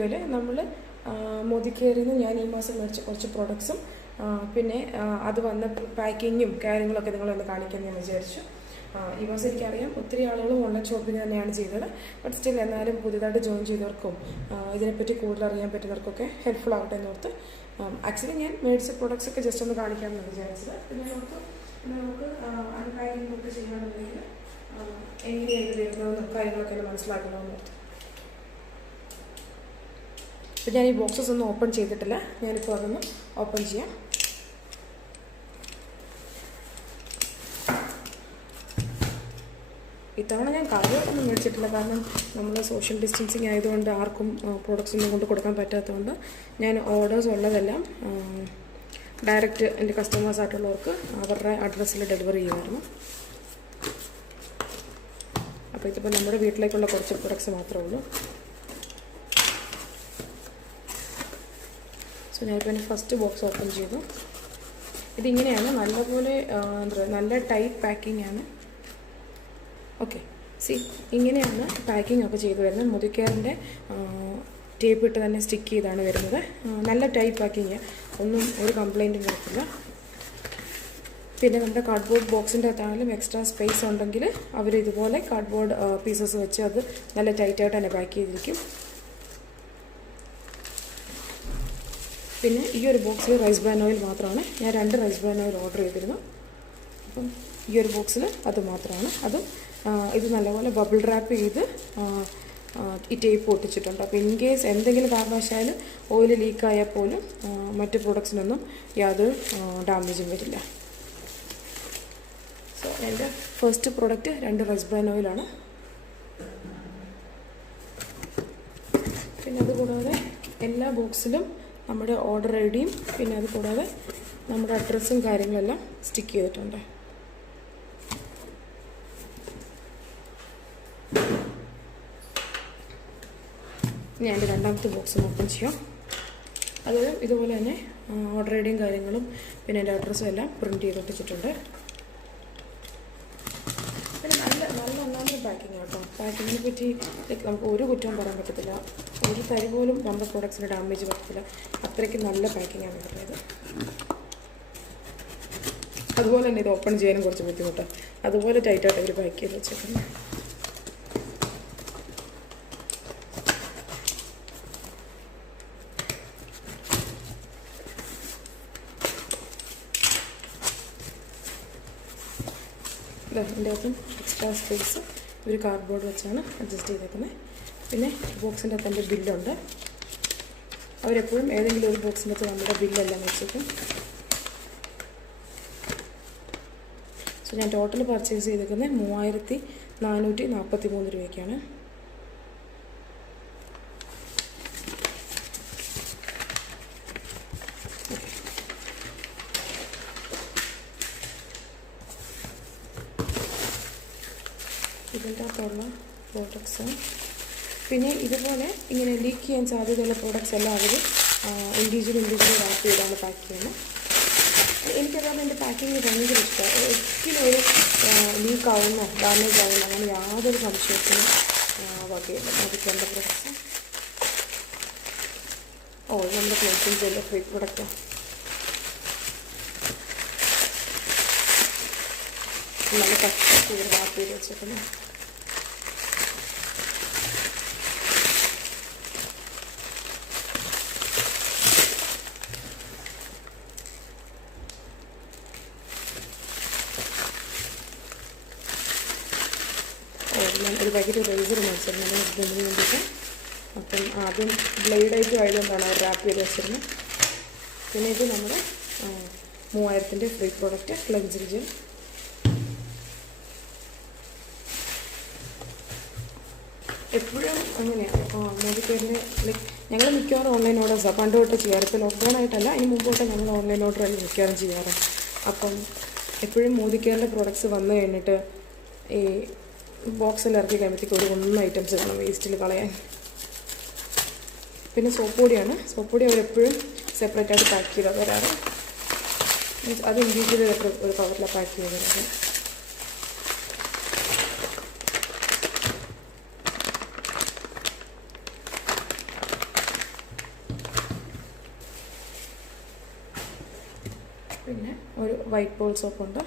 വീഡിയോയിൽ നമ്മൾ മോദിക്കെയറിൽ നിന്ന് ഞാൻ ഈ മാസം മേടിച്ച കുറച്ച് പ്രോഡക്ട്സും പിന്നെ അത് വന്ന പാക്കിങ്ങും കാര്യങ്ങളൊക്കെ നിങ്ങളൊന്ന് കാണിക്കാൻ ഞാൻ വിചാരിച്ചു. ഈ മാസം എനിക്കറിയാം ഒത്തിരി ആളുകൾ ഓൺലൈൻ ഷോപ്പിംഗ് തന്നെയാണ് ചെയ്തത്. ബട്ട് സ്റ്റിൽ എന്നാലും പുതിയതായിട്ട് ജോയിൻ ചെയ്തവർക്കും ഇതിനെപ്പറ്റി കൂടുതൽ അറിയാൻ പറ്റുന്നവർക്കൊക്കെ ഹെൽപ്ഫുൾ ആവട്ടെ എന്നോർത്ത് ആക്ച്വലി ഞാൻ മേടിച്ച പ്രോഡക്ട്സ് ഒക്കെ ജസ്റ്റ് ഒന്ന് കാണിക്കാമെന്ന് വിചാരിച്ചത്. പിന്നെ നമുക്ക് അൺപാക്കിങ്ങൊക്കെ ചെയ്യണമെന്നുണ്ടെങ്കിൽ എങ്ങനെയാണ് വരുന്നതെന്നും കാര്യങ്ങളൊക്കെ ഒന്ന് മനസ്സിലാക്കണമെന്ന് ഓർത്ത്. അപ്പോൾ ഞാൻ ഈ ബോക്സസ് ഒന്നും ഓപ്പൺ ചെയ്തിട്ടില്ല. ഞാനിപ്പോൾ അതൊന്ന് ഓപ്പൺ ചെയ്യാം. ഇത്തവണ ഞാൻ കാര്യമൊന്നും മേടിച്ചിട്ടില്ല. കാരണം നമ്മൾ സോഷ്യൽ ഡിസ്റ്റൻസിങ് ആയതുകൊണ്ട് ആർക്കും പ്രോഡക്റ്റ്സ് ഒന്നും കൊണ്ട് കൊടുക്കാൻ പറ്റാത്തതുകൊണ്ട് ഞാൻ ഓർഡേഴ്സ് ഉള്ളതെല്ലാം ഡയറക്റ്റ് എൻ്റെ കസ്റ്റമേഴ്സായിട്ടുള്ളവർക്ക് അവരുടെ അഡ്രസ്സിൽ ഡെലിവറി ചെയ്യുമായിരുന്നു. അപ്പോൾ ഇതിപ്പോൾ നമ്മുടെ വീട്ടിലേക്കുള്ള കുറച്ച് പ്രോഡക്ട്സ് മാത്രമേ ഉള്ളൂ. സോ ഞാനിപ്പോൾ എൻ്റെ ഫസ്റ്റ് ബോക്സ് ഓപ്പൺ ചെയ്തു. ഇതിങ്ങനെയാണ്, നല്ലപോലെ നല്ല ടൈറ്റ് പാക്കിംഗ് ആണ്. ഓക്കെ, സി ഇങ്ങനെയാണ് പാക്കിംഗ് ഒക്കെ ചെയ്ത് വരുന്നത്. മോദിക്കെയറിൻ്റെ ടേപ്പ് ഇട്ട് തന്നെ സ്റ്റിക്ക് ചെയ്താണ് വരുന്നത്. നല്ല ടൈറ്റ് പാക്കിങ്, ഒന്നും ഒരു കംപ്ലൈൻറ്റും വരത്തില്ല. പിന്നെ നമ്മുടെ കാർഡ്ബോർഡ് ബോക്സിൻ്റെ അകത്താണെങ്കിലും എക്സ്ട്രാ സ്പേസ് ഉണ്ടെങ്കിൽ അവർ ഇതുപോലെ കാർഡ്ബോർഡ് പീസസ് വെച്ച് അത് നല്ല ടൈറ്റായിട്ട് തന്നെ പാക്ക് ചെയ്തിരിക്കും. പിന്നെ ഈ ഒരു ബോക്സിൽ റൈസ് ബ്രാൻ ഓയിൽ മാത്രമാണ്. ഞാൻ 2 റൈസ് ബ്രാൻ ഓയിൽ ഓർഡർ ചെയ്തിരുന്നു. അപ്പം ഈ ഒരു ബോക്സിൽ അത് മാത്രമാണ്. അതും ഇത് നല്ലപോലെ ബബിൾ റാപ്പ് ചെയ്ത് ഈ ടേപ്പ് ഒട്ടിച്ചിട്ടുണ്ട്. അപ്പോൾ ഇൻ കേസ് എന്തെങ്കിലും കാരണവശാൽ ഓയിൽ ലീക്കായാൽ പോലും മറ്റ് പ്രോഡക്ട്സിനൊന്നും യാതൊരു ഡാമേജും വരില്ല. സോ എൻ്റെ ഫസ്റ്റ് പ്രോഡക്റ്റ് 2 റൈസ് ബ്രാൻ ഓയിലാണ്. പിന്നെ അതുകൂടാതെ എല്ലാ ബോക്സിലും നമ്മുടെ ഓർഡർ ഐ ഡിയും പിന്നെ അതുകൂടാതെ നമ്മുടെ അഡ്രസ്സും കാര്യങ്ങളെല്ലാം സ്റ്റിക്ക് ചെയ്തിട്ടുണ്ട്. ഞാൻ എൻ്റെ രണ്ടാമത്തെ ബോക്സ് ഓപ്പൺ ചെയ്യാം. അതും ഇതുപോലെ തന്നെ ഓർഡർ ഐ ഡിയും കാര്യങ്ങളും പിന്നെ എൻ്റെ അഡ്രസ്സും എല്ലാം പ്രിൻറ്റ് ചെയ്ത് ഒട്ടിച്ചിട്ടുണ്ട്. പിന്നെ നല്ല ഒന്നാമത്തെ പാക്കിങ് കേട്ടോ. പാക്കിങ്ങിനെ പറ്റി നമുക്ക് ഒരു കുറ്റവും പറയാൻ പറ്റത്തില്ല. ഒരു തരി പോലും നമ്മുടെ പ്രോഡക്ട്സിന് ഡാമേജ് പറ്റത്തില്ല. അത്രയ്ക്ക് നല്ല പാക്കിങ്ങാണ് വരുന്നത്. അതുപോലെ തന്നെ ഇത് ഓപ്പൺ ചെയ്യാനും കുറച്ച് ബുദ്ധിമുട്ടാണ്. അതുപോലെ ടൈറ്റായിട്ട് അവർ പാക്ക് ചെയ്ത് വെച്ചേക്കുന്നത്. ഇതിൻ്റെ അകത്തും എക്സ്ട്രാ സ്പേസ് ഒരു കാർഡ്ബോർഡ് വെച്ചാണ് അഡ്ജസ്റ്റ് ചെയ്തേക്കുന്നത്. പിന്നെ ബോക്സിൻ്റെ അകത്ത് എൻ്റെ ബില്ലുണ്ട്. അവരെപ്പോഴും ഏതെങ്കിലും ഒരു ബോക്സിൻ്റെ അകത്ത് നമ്മുടെ ബില്ലെല്ലാം വെച്ചേക്കും. സോ ഞാൻ ടോട്ടൽ പർച്ചേസ് ചെയ്തേക്കുന്നത് 3443 രൂപയ്ക്കാണ്. ഇതിൻ്റെ അകത്തുള്ള പ്രോഡക്ട്സ് പിന്നെ ഇതുപോലെ ഇങ്ങനെ ലീക്ക് ചെയ്യാൻ സാധ്യതയുള്ള പ്രോഡക്ട്സ് എല്ലാം അവർ ഇൻഡിവിജ്വൽ റാപ്പ് ചെയ്താണ് പാക്ക് ചെയ്യുന്നത്. എനിക്കതാണ് എൻ്റെ പാക്കിങ് ഭയങ്കര ഇഷ്ടമാണ്. ഒരിക്കലും ഒരു ലീക്കാവുന്നോ ഡാമേജ് ആവുന്നോ അങ്ങനെ യാതൊരു സംശയത്തിനും വകയില്ല. മോദിക്കെയറിൻ്റെ പ്രോഡക്ട്സ് നമ്മുടെ ക്ലോത്തിങ് ജെല്ല് ഫ്രീ പ്രൊഡക്റ്റാണ്. നല്ല കഷ്ടത്തിൽ റാപ്പ് ചെയ്ത് വെച്ചേക്കുന്നത്. ഞാൻ ഒരു പാക്കറ്റ് റേസർ മേടിച്ചിരുന്നു എൻ്റെ ഹസ്ബൻഡിന് വേണ്ടിയിട്ട്. അപ്പം ആദ്യം ബ്ലേഡായിട്ടും ആയതുകൊണ്ടാണ് അവർ റാപ്പ് ചെയ്ത് വെച്ചിരുന്നത്. പിന്നെ ഇത് നമ്മുടെ 3000-ൻ്റെ ഫ്രീ പ്രോഡക്റ്റ് ക്ലെൻസിങ് ജെൽ. എപ്പോഴും അങ്ങനെയാണ് മോദിക്കെയറിന് ഞങ്ങൾ മിക്കവാറും ഓൺലൈൻ ഓർഡേഴ്സാണ് പണ്ട് തൊട്ട് ചെയ്യാറ്. ഇപ്പോൾ ലോക്ക്ഡൗൺ ആയിട്ടല്ല, അതിന് മുമ്പ് തൊട്ട് ഞങ്ങൾ ഓൺലൈൻ ഓർഡറാണ് മിക്കവാറും ചെയ്യാറ്. അപ്പം എപ്പോഴും മോദിക്കെയറിൻ്റെ പ്രോഡക്ട്സ് വന്നു കഴിഞ്ഞിട്ട് ഈ ബോക്സിൽ ഇറക്കി കഴിയുമ്പോഴത്തേക്ക് ഒരു 1 ഐറ്റംസ് കാണും വേസ്റ്റിൽ കളയാൻ. പിന്നെ സോപ്പ് പൊടിയാണ്. സോപ്പ് പൊടി അവരെപ്പോഴും സെപ്പറേറ്റായിട്ട് പാക്ക് ചെയ്താണ് വരാറ്. മീൻസ് അത് ഇൻഡിവിജ്വൽ ഒരു കവറിലാണ് പാക്ക് ചെയ്ത് തരാറ്. പിന്നെ ഒരു വൈറ്റ് ബോൾ സോപ്പുണ്ട്.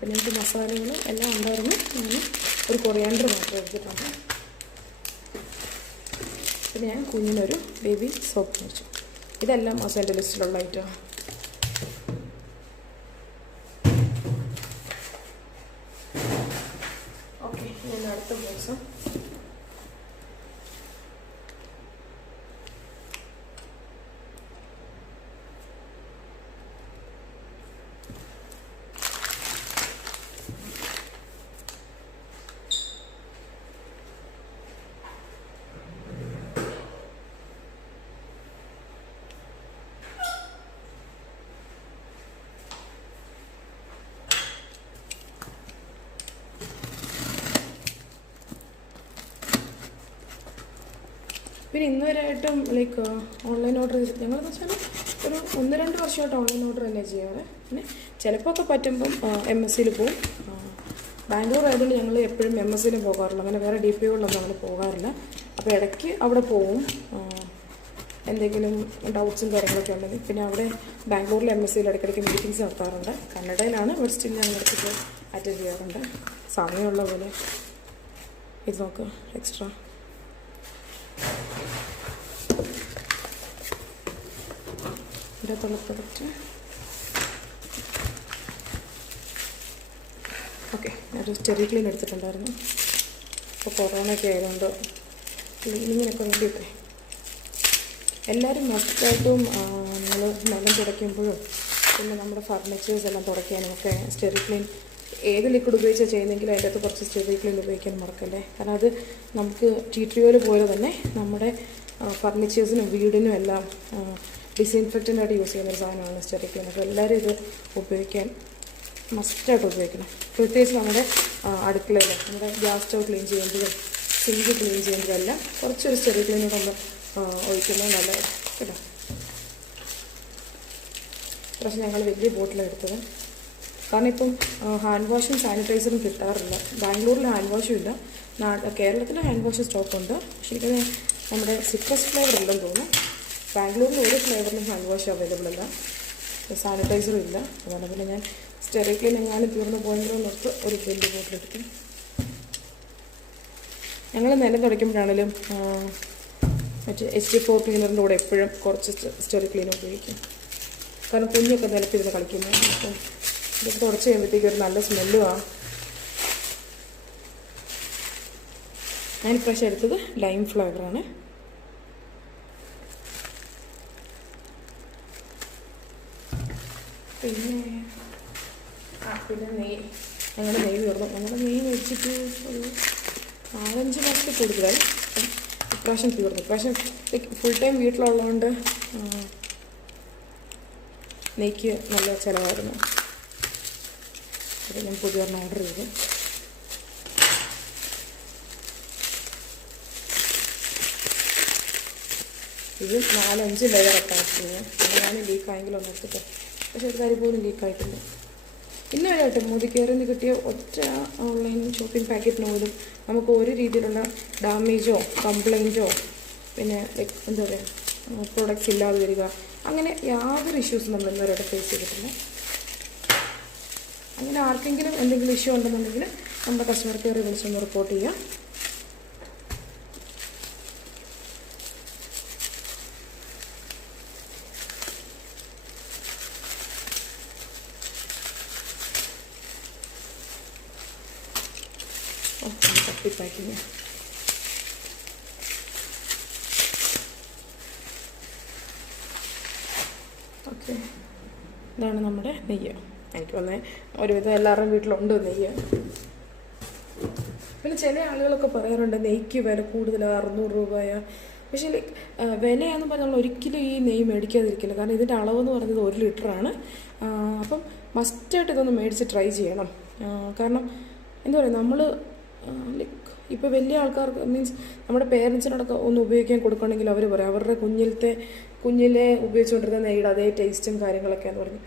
പിന്നെ എനിക്ക് മസാലകൾ എല്ലാം ഉണ്ടായിരുന്നു. ഞാൻ ഒരു കൊറിയാണ്ടർ മാത്രം എടുത്തിട്ടുണ്ട്. പിന്നെ ഞാൻ കുഞ്ഞിനൊരു ബേബി സോപ്പ് മേടിച്ചു. ഇതെല്ലാം എൻ്റെ ലിസ്റ്റിലുള്ള ഐറ്റമാണ്. ഓക്കെ, ഞാൻ അടുത്ത ബോക്സ്. പിന്നെ ഇന്നുവരെയായിട്ടും ലൈക്ക് ഓൺലൈൻ ഓർഡർ ചെയ്ത് ഞങ്ങളെന്ന് വെച്ചാൽ ഒരു 1-2 വർഷമായിട്ട് ഓൺലൈൻ ഓർഡർ തന്നെ ചെയ്യാറ്. പിന്നെ ചിലപ്പോൾ ഒക്കെ പറ്റുമ്പം MSയിൽ പോവും. ബാംഗ്ലൂർ ആയതുകൊണ്ട് ഞങ്ങൾ എപ്പോഴും MSയിലും പോകാറില്ല. അങ്ങനെ വേറെ DPOകളിലൊന്നും അങ്ങനെ പോകാറില്ല. അപ്പോൾ ഇടയ്ക്ക് അവിടെ പോവും എന്തെങ്കിലും ഡൗട്ട്സും കാര്യങ്ങളൊക്കെ ഉണ്ടെങ്കിൽ. പിന്നെ അവിടെ ബാംഗ്ലൂരിൽ MSയിൽ ഇടയ്ക്കിടയ്ക്ക് മീറ്റിങ്സ് നടത്താറുണ്ട്. കന്നഡയിലാണ്, ബട്ട് സ്റ്റിൽ ഞങ്ങൾ ഇടയ്ക്ക് അറ്റൻഡ് ചെയ്യാറുണ്ട് സമയമുള്ള പോലെ. ഇത് നോക്ക്, എക്സ്ട്രാ ഇതിനകത്തുള്ള പ്രൊഡക്റ്റ്. ഓക്കെ, ഞാനൊരു സ്റ്റെറി ക്ലീൻ എടുത്തിട്ടുണ്ടായിരുന്നു. ഇപ്പോൾ കൊറോണയൊക്കെ ആയതുകൊണ്ട് ക്ലീനിങ്ങിനൊക്കെ വേണ്ടിയിട്ടേ എല്ലാവരും മസ്റ്റായിട്ടും നമ്മൾ നിലം തുടയ്ക്കുമ്പോഴും പിന്നെ നമ്മുടെ ഫർണിച്ചേഴ്സ് എല്ലാം തുടയ്ക്കാനും ഒക്കെ സ്റ്റെറി ക്ലീൻ ഏത് ലിക്വിഡ് ഉപയോഗിച്ചാൽ ചെയ്യുന്നെങ്കിലും അതിൻ്റെ അകത്ത് കുറച്ച് സ്റ്റെറി ക്ലീൻ ഉപയോഗിക്കാൻ മറക്കല്ലേ. കാരണം അത് നമുക്ക് TTOയിൽ പോലെ തന്നെ നമ്മുടെ ഫർണിച്ചേഴ്സിനും വീടിനും എല്ലാം ഡിസിൻഫെക്റ്റൻ്റായിട്ട് യൂസ് ചെയ്യുന്നൊരു സാധനമാണ് സ്റ്റെറി ക്ലീൻ. അപ്പോൾ എല്ലാവരും ഇത് ഉപയോഗിക്കാൻ മസ്റ്റായിട്ട് ഉപയോഗിക്കണം. പ്രത്യേകിച്ച് നമ്മുടെ അടുക്കളയിൽ നമ്മുടെ ഗ്യാസ് സ്റ്റവ് ക്ലീൻ ചെയ്യുമ്പോഴും സിങ്ക് ക്ലീൻ ചെയ്യുമ്പോഴും എല്ലാം കുറച്ചൊരു സ്റ്റെറി ക്ലീൻ കൊണ്ട് ഒഴിക്കുന്നത് നല്ലതാണ് കേട്ടോ. പക്ഷേ ഞങ്ങൾ വലിയ ബോട്ടിലാണ് എടുത്തത്. കാരണം ഇപ്പം ഹാൻഡ് വാഷും സാനിറ്റൈസറും കിട്ടാറില്ല. ബാംഗ്ലൂരിൽ ഹാൻഡ് വാഷും ഇല്ല, കേരളത്തിൽ ഹാൻഡ് വാഷ് സ്റ്റോക്കുണ്ട്. പക്ഷേ ഇത് നമ്മുടെ സിട്രസ് ഫ്ലേവർ ഇല്ലെന്ന് തോന്നുന്നു. ബാംഗ്ലൂരിൽ ഒരു ഫ്ലേവറിലും ഹാൻഡ് വാഷ് അവൈലബിൾ അല്ല, സാനിറ്റൈസറും ഇല്ല. അതുകൊണ്ട് പിന്നെ ഞാൻ സ്റ്റെറി ക്ലീൻ എങ്ങാനും തീർന്നു പോയെങ്കിലും നിർത്ത് ഒരു വലിയ ബോട്ടിലെടുത്തു. ഞങ്ങൾ നിലം തുടയ്ക്കുമ്പോഴാണെങ്കിലും മറ്റേ HT4 ക്ലീനറിൻ്റെ കൂടെ എപ്പോഴും കുറച്ച് സ്റ്റെറി ക്ലീൻ ഉപയോഗിക്കും. കാരണം കുഞ്ഞൊക്കെ നിലത്തിരുന്ന് കളിക്കുന്നത്. അപ്പം ഇതൊക്കെ തുടച്ച് കഴിയുമ്പോഴത്തേക്കും ഒരു നല്ല സ്മെല്ലുമാണ്. ഞാൻ ഇപ്രാവശ്യം എടുത്തത് ലൈം ഫ്ലേവറാണ്. പിന്നെ നെയ്യ്, ഞങ്ങളുടെ നെയ്യ് തീർന്നു. ഞങ്ങളുടെ നെയ്യ് മേടിച്ചിട്ട് ഒരു 4-5 മാസത്തിൽ കൂടുതലായി. ഇപ്രാവശ്യം തീർന്നു. ഇപ്രാവശ്യം ഫുൾ ടൈം വീട്ടിലുള്ളതുകൊണ്ട് നെയ്ക്ക് നല്ല ചിലവായിരുന്നു. അത് ഞാൻ പുതിയൊരെണ്ണം ഓർഡർ ചെയ്തു. ഇത് 4-5 ലെയറൊക്കെ ആക്കിയത്. ഞാൻ ലീക്കായെങ്കിലും ഒന്ന് എടുത്തിട്ട്, പക്ഷെ ഒരു കാര്യം പോലും ലീക്കായിട്ടില്ല. ഇന്നുവരെയായിട്ട് മോദിക്കെയറിൽ നിന്ന് കിട്ടിയ ഒറ്റ ഓൺലൈൻ ഷോപ്പിംഗ് പാക്കറ്റിന് പോലും നമുക്ക് ഒരു രീതിയിലുള്ള ഡാമേജോ കംപ്ലൈൻറ്റോ പിന്നെ എന്താ പറയുക പ്രോഡക്റ്റ്സ് ഇല്ലാതെ വരിക അങ്ങനെ യാതൊരു ഇഷ്യൂസും നമ്മൾ ഇന്നുവരെയായിട്ട് ഫേസ് ചെയ്തിട്ടില്ല. അങ്ങനെ ആർക്കെങ്കിലും എന്തെങ്കിലും ഇഷ്യൂ ഉണ്ടെന്നുണ്ടെങ്കിൽ നമ്മുടെ കസ്റ്റമർ കെയറിൽ വിളിച്ചൊന്ന് റിപ്പോർട്ട് ചെയ്യാം. പാക്കിങ് ഓക്കെ, ഇതാണ് നമ്മുടെ നെയ്യ്. എനിക്ക് വന്നേ ഒരുവിധം എല്ലാവരുടെയും വീട്ടിലുണ്ട് നെയ്യ്. പിന്നെ ചില ആളുകളൊക്കെ പറയാറുണ്ട് നെയ്ക്ക് വില കൂടുതൽ 600 രൂപയാ. പക്ഷേ വിലയാണെന്ന് പറഞ്ഞാൽ നമ്മൾ ഒരിക്കലും ഈ നെയ്യ് മേടിക്കാതിരിക്കില്ല. കാരണം ഇതിൻ്റെ അളവെന്ന് പറയുന്നത് 1 ലിറ്ററാണ്. അപ്പം മസ്റ്റായിട്ട് ഇതൊന്ന് മേടിച്ച് ട്രൈ ചെയ്യണം. കാരണം എന്താ പറയുക, നമ്മൾ ലൈക്ക് ഇപ്പോൾ വലിയ ആൾക്കാർക്ക് മീൻസ് നമ്മുടെ പേരൻസിനോടൊക്കെ ഒന്ന് ഉപയോഗിക്കാൻ കൊടുക്കുകയാണെങ്കിൽ അവർ പറയും അവരുടെ കുഞ്ഞിലെ ഉപയോഗിച്ചുകൊണ്ടിരുന്ന നെയ്യുടെ അതേ ടേസ്റ്റും കാര്യങ്ങളൊക്കെയാന്ന് പറഞ്ഞു.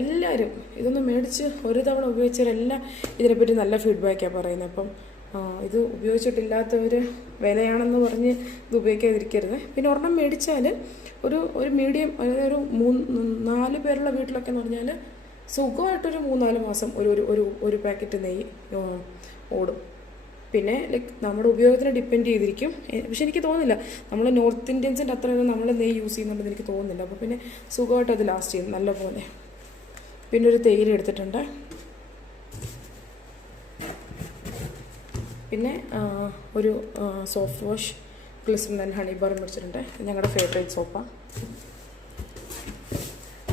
എല്ലാവരും ഇതൊന്ന് മേടിച്ച് ഒരു തവണ ഉപയോഗിച്ചവരെല്ലാം ഇതിനെപ്പറ്റി നല്ല ഫീഡ്ബാക്കാണ് പറയുന്നത്. അപ്പം ഇത് ഉപയോഗിച്ചിട്ടില്ലാത്തവർ വിലയാണെന്ന് പറഞ്ഞ് ഇത് ഉപയോഗിക്കാതിരിക്കരുത്. പിന്നെ ഒരെണ്ണം മേടിച്ചാൽ ഒരു മീഡിയം, അതായത് ഒരു 4 പേരുള്ള വീട്ടിലൊക്കെ എന്ന് പറഞ്ഞാൽ സുഖമായിട്ടൊരു 3-4 മാസം ഒരു പാക്കറ്റ് നെയ്യ് ഓടും. പിന്നെ നമ്മുടെ ഉപയോഗത്തിന് ഡിപ്പെൻഡ് ചെയ്തിരിക്കും. പക്ഷെ എനിക്ക് തോന്നുന്നില്ല നമ്മൾ നോർത്ത് ഇന്ത്യൻസിൻ്റെ അത്രയൊന്നും നമ്മൾ നെയ്യ് യൂസ് ചെയ്യുന്നുണ്ടെന്ന് എനിക്ക് തോന്നുന്നില്ല. അപ്പോൾ പിന്നെ സുഖമായിട്ട് അത് ലാസ്റ്റ് ചെയ്യും നല്ല പോലെ. പിന്നെ ഒരു തേയില എടുത്തിട്ടുണ്ട്. പിന്നെ ഒരു soft wash glycerin and honey bar മേടിച്ചിട്ടുണ്ട്. ഞങ്ങളുടെ ഫേവറേറ്റ് സോപ്പാണ്.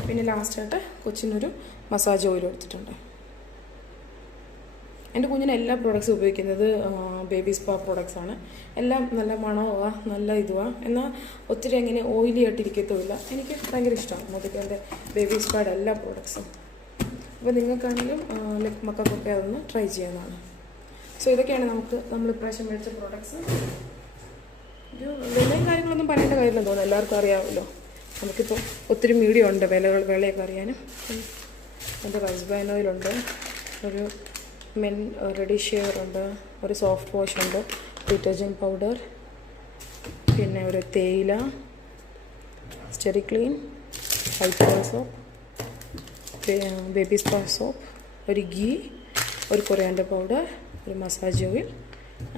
പിന്നെ ലാസ്റ്റായിട്ട് കൊച്ചിനൊരു മസാജ് ഓയിൽ എടുത്തിട്ടുണ്ട്. എൻ്റെ കുഞ്ഞിന് എല്ലാ പ്രോഡക്റ്റ്സും ഉപയോഗിക്കുന്നത് ബേബി സ്പാ പ്രോഡക്റ്റ്സാണ്. എല്ലാം നല്ല മണമാണ്, നല്ല ഇതുമാണ്, എന്നാൽ ഒത്തിരി അങ്ങനെ ഓയിലി ആയിട്ടിരിക്കത്തുമില്ല. എനിക്ക് ഭയങ്കര ഇഷ്ടമാണ് മോദിക്കറിൻ്റെ ബേബി സ്പായുടെ എല്ലാ പ്രോഡക്റ്റ്സും. അപ്പോൾ നിങ്ങൾക്കാണെങ്കിലും മക്കൾക്കൊക്കെ അതൊന്ന് ട്രൈ ചെയ്യാവുന്നതാണ്. സോ ഇതൊക്കെയാണ് നമ്മൾ ഇപ്രാവശ്യം മേടിച്ച പ്രോഡക്റ്റ്സ്. ഒരു വിലയും കാര്യങ്ങളൊന്നും പറയേണ്ട കാര്യമില്ലെന്ന് തോന്നുന്നു, എല്ലാവർക്കും അറിയാമല്ലോ. നമുക്കിപ്പോൾ ഒത്തിരി മീഡിയ ഉണ്ട് വിലയൊക്കെ അറിയാനും. എൻ്റെ റൈസ് ബ്രാൻ ഓയിലുണ്ട്, ഒരു മെൻ റെഡി ഷെയർ ഉണ്ട്, ഒരു സോഫ്റ്റ് വാഷ് ഉണ്ട്, ഡിറ്റർജൻറ്റ് പൗഡർ, പിന്നെ ഒരു തേയില, steri clean, white coal soap, baby spa soap, ഒരു ഗീ, ഒരു കൊറിയാൻഡർ പൗഡർ, ഒരു മസാജ് ഓയിൽ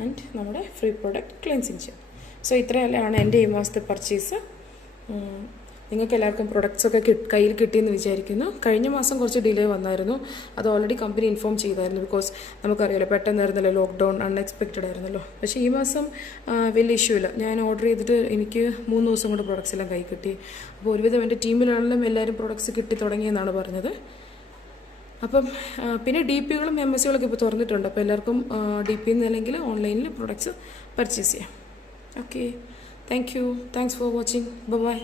ആൻഡ് നമ്മുടെ free product cleansing gel. So ഇത്രയെല്ലാം എൻ്റെ ഈ മാസത്തെ പർച്ചേസ്. നിങ്ങൾക്ക് എല്ലാവർക്കും പ്രൊഡക്ട്സൊക്കെ കയ്യിൽ കിട്ടിയെന്ന് വിചാരിക്കുന്നു. കഴിഞ്ഞ മാസം കുറച്ച് ഡിലേ വന്നായിരുന്നു. അത് ഓൾറെഡി കമ്പനി ഇൻഫോം ചെയ്തായിരുന്നു. ബിക്കോസ് നമുക്കറിയാമല്ലോ, പെട്ടെന്നായിരുന്നല്ലോ ലോക്ക്ഡൗൺ, അൺഎക്സ്പെക്റ്റഡ് ആയിരുന്നല്ലോ. പക്ഷേ ഈ മാസം വലിയ ഇഷ്യൂ ഇല്ല. ഞാൻ ഓർഡർ ചെയ്തിട്ട് എനിക്ക് 3 ദിവസം കൊണ്ട് പ്രൊഡക്ട്സ് എല്ലാം കൈ കിട്ടി. അപ്പോൾ ഒരുവിധം എൻ്റെ ടീമിലാണെങ്കിലും എല്ലാവരും പ്രൊഡക്ട്സ് കിട്ടി തുടങ്ങിയെന്നാണ് പറഞ്ഞത്. അപ്പം പിന്നെ DPകളും MSCകളൊക്കെ ഇപ്പോൾ തുറന്നിട്ടുണ്ട്. അപ്പോൾ എല്ലാവർക്കും DP അല്ലെങ്കിൽ ഓൺലൈനിൽ പ്രൊഡക്ട്സ് പർച്ചേസ് ചെയ്യാം. Okay, thank you. Thanks for watching. By.